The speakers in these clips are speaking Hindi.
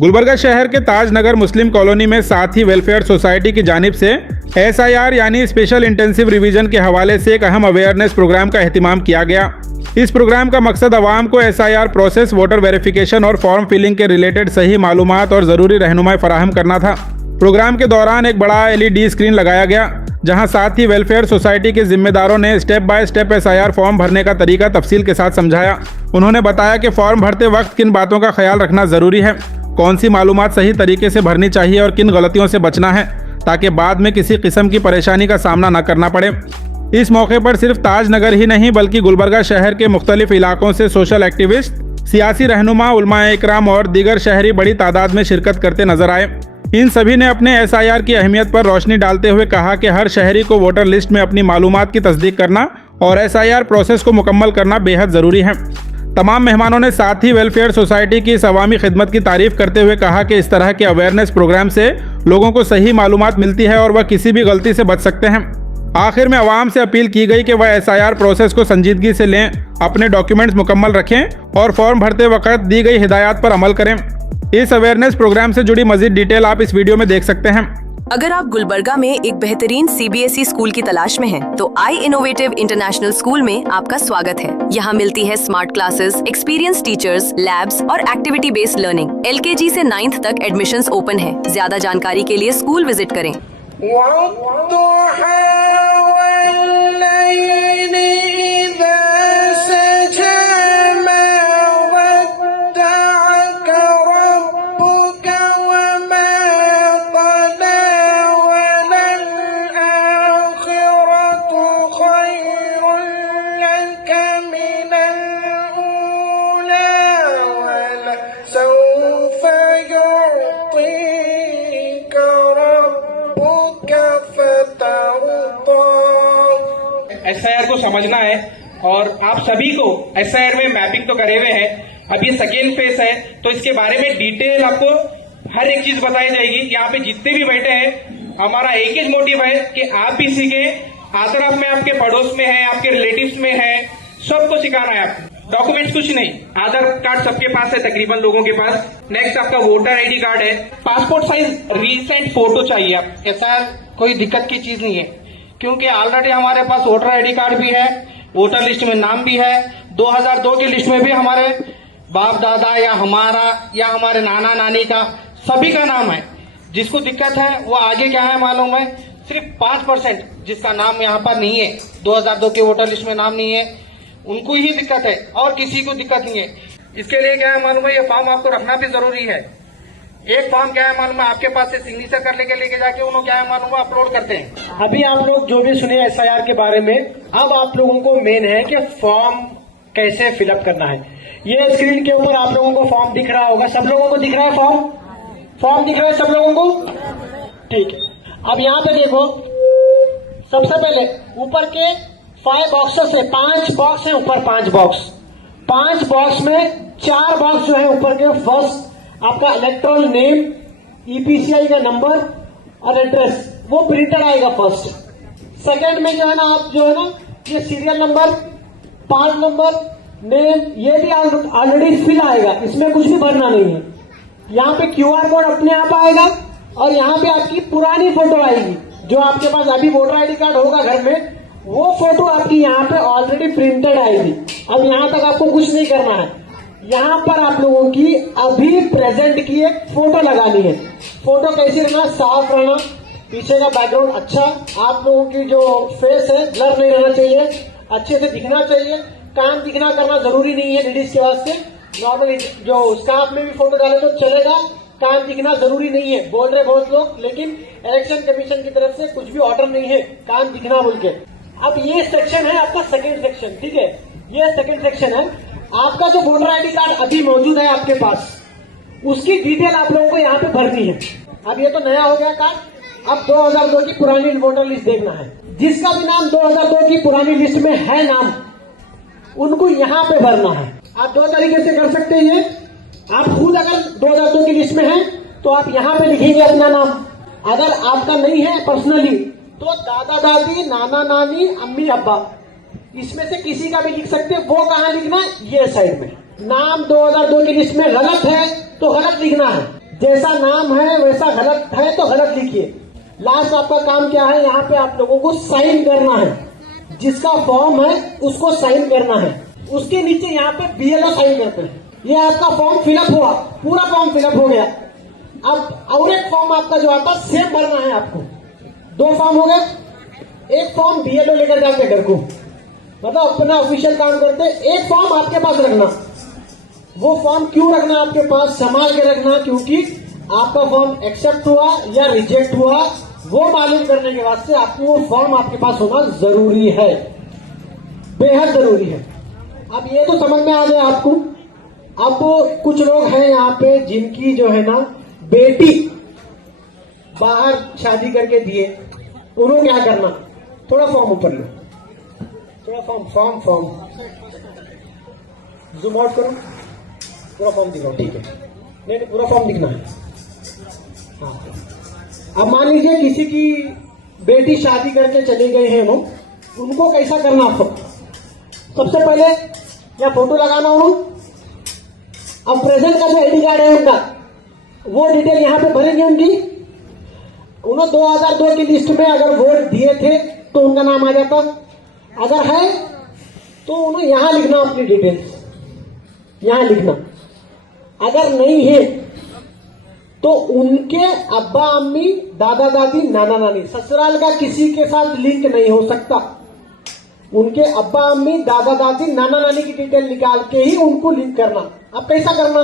गुलबर्गा शहर के ताजनगर मुस्लिम कॉलोनी में साथी वेलफेयर सोसाइटी की जानिब से SIR यानी स्पेशल इंटेंसिव रिवीजन के हवाले से एक अहम अवेयरनेस प्रोग्राम का एहतिमाम किया गया। इस प्रोग्राम का मकसद अवाम को SIR प्रोसेस, वोटर वेरिफिकेशन और फॉर्म फिलिंग के रिलेटेड सही मालूमात और ज़रूरी रहनुमाई फराहम करना था। प्रोग्राम के दौरान एक बड़ा LED स्क्रीन लगाया गया, जहां साथी वेलफेयर सोसाइटी के जिम्मेदारों ने step by step SIR form भरने का तरीका तफसील के साथ समझाया। उन्होंने बताया कि फॉर्म भरते वक्त किन बातों का ख्याल रखना ज़रूरी है, कौन सी मालूमात सही तरीके से भरनी चाहिए और किन गलतियों से बचना है, ताकि बाद में किसी किस्म की परेशानी का सामना न करना पड़े। इस मौके पर सिर्फ ताजनगर ही नहीं बल्कि गुलबर्गा शहर के मुख्तलिफ इलाकों से सोशल एक्टिविस्ट, सियासी रहनुमा, उलमाए इकराम और दीगर शहरी बड़ी तादाद में शिरकत करते नजर आए। इन सभी ने अपने SIR की अहमियत पर रोशनी डालते हुए कहा कि हर शहरी को वोटर लिस्ट में अपनी मालूमात की तस्दीक करना और SIR प्रोसेस को मुकम्मल करना बेहद ज़रूरी है। तमाम मेहमानों ने साथी वेलफेयर सोसाइटी की इस अवामी खिदमत की तारीफ करते हुए कहा कि इस तरह के अवेयरनेस प्रोग्राम से लोगों को सही मालूमात मिलती है और वह किसी भी गलती से बच सकते हैं। आखिर में अवाम से अपील की गई कि वह SIR प्रोसेस को संजीदगी से लें, अपने डॉक्यूमेंट्स मुकम्मल रखें और फॉर्म भरते वक्त दी गई हिदायत पर अमल करें। इस अवेयरनेस प्रोग्राम से जुड़ी मजीद डिटेल आप इस वीडियो में देख सकते हैं। अगर आप गुलबर्गा में एक बेहतरीन CBSE स्कूल की तलाश में हैं, तो आई इनोवेटिव इंटरनेशनल स्कूल में आपका स्वागत है। यहाँ मिलती है smart classes, experience teachers, labs और एक्टिविटी बेस्ड लर्निंग। LKG से 9th तक एडमिशंस ओपन है। ज्यादा जानकारी के लिए स्कूल विजिट करें। SIR को समझना है और आप सभी को SIR में मैपिंग तो करे हुए हैं। अब ये सेकेंड फेज है, तो इसके बारे में डिटेल आपको हर एक चीज बताई जाएगी। यहाँ पे जितने भी बैठे हैं, हमारा एक ही मोटिव है कि आप भी सीखें। आदर आप में, आपके पड़ोस में है, आपके रिलेटिव्स में है, सबको सिखाना है। आपको डॉक्यूमेंट्स कुछ नहीं, आधार कार्ड सबके पास है, तकरीबन लोगों के पास। नेक्स्ट आपका वोटर ID कार्ड है, पासपोर्ट साइज रीसेंट फोटो चाहिए। आप SIR कोई दिक्कत की चीज नहीं है, क्योंकि ऑलरेडी हमारे पास वोटर ID कार्ड भी है, वोटर लिस्ट में नाम भी है। 2002 की लिस्ट में भी हमारे बाप दादा या हमारे नाना नानी का सभी का नाम है। जिसको दिक्कत है वो आगे क्या है मालूम है, सिर्फ 5% जिसका नाम यहाँ पर नहीं है, 2002 के वोटर लिस्ट में नाम नहीं है, उनको ही दिक्कत है और किसी को दिक्कत नहीं है। इसके लिए क्या है मालूम है, ये फॉर्म आपको रखना भी जरूरी है। एक फॉर्म क्या है मालूम है, आपके पास से सिग्नेचर कर लेके जाके उन्होंने क्या है मालूम है अपलोड करते हैं। अभी आप लोग जो भी सुने SIR के बारे में, अब आप लोगों को मेन है कि फॉर्म कैसे फिलअप करना है। ये स्क्रीन के ऊपर आप लोगों को फॉर्म दिख रहा होगा, सब लोगों को दिख रहा है फॉर्म दिख रहा है सब लोगों को, ठीक है। अब यहाँ पे देखो, सबसे पहले ऊपर के 5 बॉक्सेस है, 5 बॉक्स है ऊपर, 5 बॉक्स में 4 बॉक्स जो है ऊपर के, फर्स्ट आपका इलेक्ट्रॉन नेम, EPCI का नंबर और एड्रेस, वो प्रिंटेड आएगा फर्स्ट। सेकंड में जो है ना, आप जो है ना ये serial number, part number, name, ये भी ऑलरेडी फिल आएगा, इसमें कुछ भी भरना नहीं है। यहाँ पे QR कोड अपने आप आएगा और यहाँ पे आपकी पुरानी फोटो आएगी, जो आपके पास अभी वोटर ID कार्ड होगा घर में, वो फोटो आपकी यहाँ पे ऑलरेडी प्रिंटेड आएगी। अब यहाँ तक आपको कुछ नहीं करना है। यहाँ पर आप लोगों की अभी प्रेजेंट की एक फोटो लगानी है। फोटो कैसी रहना, साफ रहना, पीछे का बैकग्राउंड अच्छा, आप लोगों की जो फेस है ब्लर नहीं रहना चाहिए, अच्छे से दिखना चाहिए। कान दिखना करना जरूरी नहीं है लेडीज के वास्ते, नॉर्मल जो स्कार्फ में भी फोटो डाले तो चलेगा, कान दिखना जरूरी नहीं है। बोल रहे बहुत लोग, लेकिन इलेक्शन कमीशन की तरफ से कुछ भी ऑर्डर नहीं है कान दिखना बोल के। अब ये सेक्शन है आपका सेकेंड सेक्शन, ठीक है, ये सेकेंड सेक्शन है। आपका जो वोटर ID कार्ड अभी मौजूद है आपके पास, उसकी डिटेल आप लोगों को यहाँ पे भरनी है। अब ये तो नया हो गया कार्ड, अब 2002 की पुरानी वोटर लिस्ट देखना है। जिसका भी नाम 2002 की पुरानी लिस्ट में है नाम, उनको यहाँ पे भरना है। आप 2 तरीके से कर सकते हैं। आप खुद अगर 2002 की लिस्ट में हैं तो आप यहाँ पे लिखेंगे अपना नाम। अगर आपका नहीं है पर्सनली, तो दादा दादी, नाना नानी, अम्मी अब्बा, इसमें से किसी का भी लिख सकते हैं। वो कहाँ लिखना है, ये साइड में। नाम 2002 की लिस्ट में गलत है तो गलत लिखना है, जैसा नाम है वैसा गलत है तो गलत लिखिए। लास्ट आपका काम क्या है, यहाँ पे आप लोगों को साइन करना है। जिसका फॉर्म है उसको साइन करना है। उसके नीचे यहाँ पे BLO साइन करते हैं। ये आपका फॉर्म फिलअप हुआ, पूरा फॉर्म फिलअप हो गया। अब और एक फॉर्म आपका जो आता है सेम भरना है आपको। 2 फॉर्म हो गए। एक फॉर्म BLO लेकर जाते घर को, मतलब अपना ऑफिशियल काम करते। एक फॉर्म आपके पास रखना। वो फॉर्म क्यों रखना आपके पास, संभाल के रखना, क्योंकि आपका फॉर्म एक्सेप्ट हुआ या रिजेक्ट हुआ वो मालूम करने के वास्ते आपको वो फॉर्म आपके पास होना जरूरी है, बेहद जरूरी है। अब ये तो समझ में आ गया आपको। अब कुछ लोग हैं यहाँ पे जिनकी जो है ना बेटी बाहर शादी करके दिए, उन्होंने क्या करना, थोड़ा फॉर्म ऊपर लो, थोड़ा फॉर्म जूम आउट करो, पूरा फॉर्म दिखाओ। ठीक है, नहीं पूरा फॉर्म दिखना है। हाँ, अब मान लीजिए किसी की बेटी शादी करके चले गए हैं वो, उनको कैसा करना आपको, सबसे पहले या फोटो लगाना उन्होंने। अब प्रेजेंट का जो ID कार्ड है उनका, वो डिटेल यहाँ पे भरेंगे उनकी। उन्होंने 2002 की लिस्ट में अगर वोट दिए थे तो उनका नाम आ जाता। अगर है तो उन्हें यहाँ लिखना, अपनी डिटेल्स यहाँ लिखना। अगर नहीं है तो उनके अब्बा अम्मी, दादा दादी, नाना नानी, ससुराल का किसी के साथ लिंक नहीं हो सकता। उनके अब्बा अम्मी, दादा दादी, नाना नानी की डिटेल निकाल के ही उनको लिंक करना। अब कैसा करना,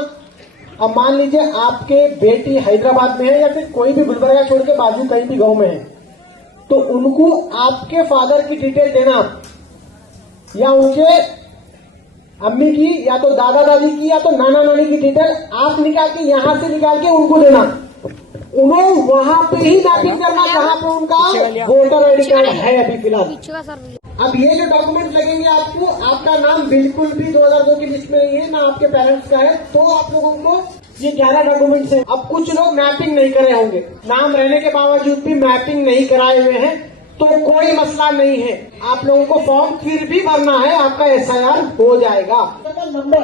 अब मान लीजिए आपके बेटी हैदराबाद में है या फिर कोई भी गुलबर्गा छोड़ के बाजू कहीं भी गांव में है, तो उनको आपके फादर की डिटेल देना, या उनके अम्मी की, या तो दादा दादी की, या तो नाना नानी की डिटेल आप निकाल के यहाँ से निकाल के उनको देना। उन्हें वहां पे ही मैपिंग करना जहां पे उनका वोटर ID कार्ड है अभी फिलहाल। अब ये जो डॉक्यूमेंट लगेंगे आपको, आपका नाम बिल्कुल भी 2002 की लिस्ट में नहीं है, ना आपके पेरेंट्स का है, तो आप लोगों को ये 11 डॉक्यूमेंट्स हैं। अब कुछ लोग मैपिंग नहीं करे होंगे, नाम रहने के बावजूद भी मैपिंग नहीं कराए हुए हैं, तो कोई मसला नहीं है। आप लोगों को फॉर्म फिर भी भरना है, आपका SIR हो जाएगा। नंबर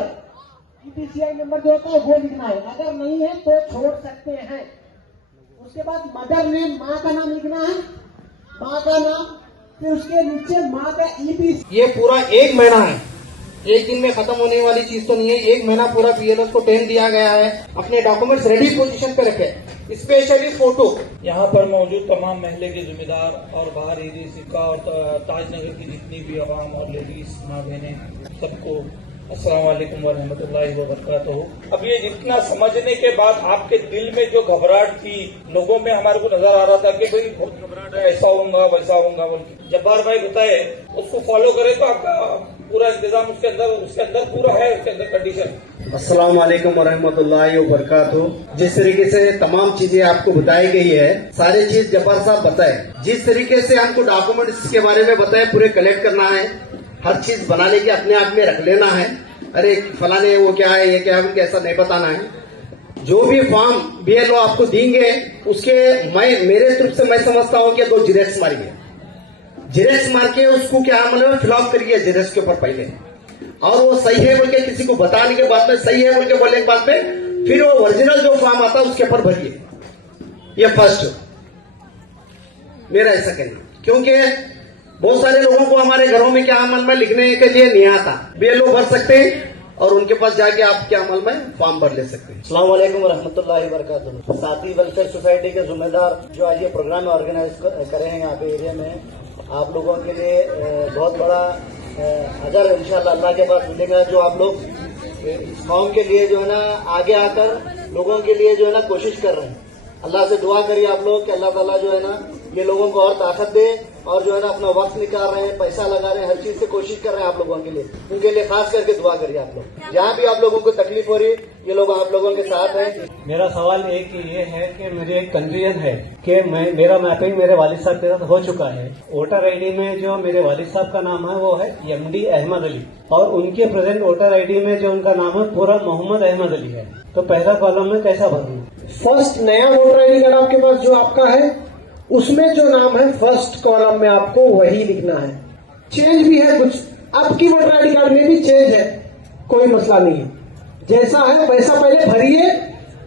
EPCI नंबर जो होता है वो लिखना है। अगर नहीं है तो छोड़ सकते हैं। उसके बाद मदर नेम, माँ का नाम लिखना है, माँ का नाम, फिर उसके नीचे माँ का EPC। ये पूरा 1 महीना है, एक दिन में खत्म होने वाली चीज तो नहीं है। 1 महीना पूरा BLO को टाइम दिया गया है। अपने डॉक्यूमेंट्स रेडी पोजीशन पे रखे, स्पेशली फोटो। यहाँ पर मौजूद तमाम महल्ले के जिम्मेदार और बाहर एरिया सिक्का और ताजनगर की जितनी भी आवाम और लेडीज माँ बहनें, सबको अस्सलाम वालेकुम व रहमतुल्लाहि व बरकातहू। अब ये जितना समझने के बाद आपके दिल में जो घबराहट थी, लोगों में हमारे को नजर आ रहा था कि भाई बहुत घबराहट है, ऐसा होगा वैसा होगा, जब्बार भाई बताए उसको फॉलो करें तो आपका पूरा इंतजाम उसके अंदर पूरा है, उसके अंदर कंडीशन। अस्सलाम वालेकुम वरहमतुल्लाहि वबरकातुहू। जिस तरीके से तमाम चीजें आपको बताई गई है, सारी चीज जब्बार साहब बताए। जिस तरीके से हमको डॉक्यूमेंट्स के बारे में बताए, पूरे कलेक्ट करना है, हर चीज बनाने के अपने आप में रख लेना है। अरे फलाने वो क्या है, ये क्या है, ऐसा नहीं बताना है। जो भी फॉर्म BLO आपको देंगे उसके मेरे तरफ से मैं समझता हूँ कि 2 जिरेक्स मारिए, जिरेक्स मार के उसको क्या मतलब फिलअप करिए जिरेक्स के ऊपर पहले, और वो सही है बोल के किसी को बताने के बाद में सही है बोल के बोलने के बाद में फिर वो ओरिजिनल जो फॉर्म आता है उसके ऊपर भरिए। ये फर्स्ट मेरा ऐसा कहना, क्योंकि बहुत सारे लोगों को हमारे घरों में क्या अमल में लिखने के लिए नहीं आता। BLO भर सकते हैं और उनके पास जाके आप क्या अमल में फॉर्म भर ले सकते हैं। अस्सलाम वालेकुम रहमतुल्लाहि वबरकातुहू। साथी वेलफेयर सोसाइटी के जिम्मेदार जो आज ये प्रोग्राम ऑर्गेनाइज करे हैं यहाँ पे एरिया में, आप लोगों के लिए बहुत बड़ा अजर इंशाल्लाह अल्लाह के पास मिलेगा। जो आप लोग इस फॉर्म के लिए जो है ना आगे आकर लोगों के लिए जो है ना कोशिश कर रहे हैं, अल्लाह से दुआ करिए आप लोग कि अल्लाह ताला जो है ना ये लोगों को और ताकत दे, और जो है ना अपना वक्त निकाल रहे हैं, पैसा लगा रहे हैं, हर चीज से कोशिश कर रहे हैं आप लोगों के लिए, उनके लिए खास करके दुआ करिए आप लोग। जहाँ भी आप लोगों को तकलीफ हो रही है, ये लोग आप लोगों के साथ हैं। मेरा सवाल एक ये है कि मुझे एक कंफ्यूजन है कि मेरा मैपिंग मेरे वालिद साहब के साथ हो चुका है। वोटर ID में जो मेरे वालिद साहब का नाम है वो है MD अहमद अली, और उनके प्रेजेंट वोटर ID में जो उनका नाम है पूरा मोहम्मद अहमद अली है। तो पहला कॉलम में कैसा भरूं? फर्स्ट नया वोटर ID कार्ड आपके पास जो आपका है, उसमें जो नाम है फर्स्ट कॉलम में आपको वही लिखना है। चेंज भी है कुछ, आपकी वोटर ID कार्ड में भी चेंज है, कोई मसला नहीं है। जैसा है वैसा पहले भरिए,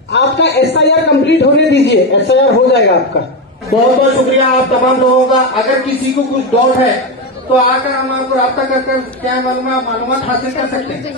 आपका SIR कंप्लीट होने दीजिए, SIR हो जाएगा आपका। बहुत बहुत शुक्रिया आप तमाम लोगों का। अगर किसी को कुछ डाउट है तो आकर हम आपको राब्ता कर क्या मालूमात हासिल कर सकते हैं।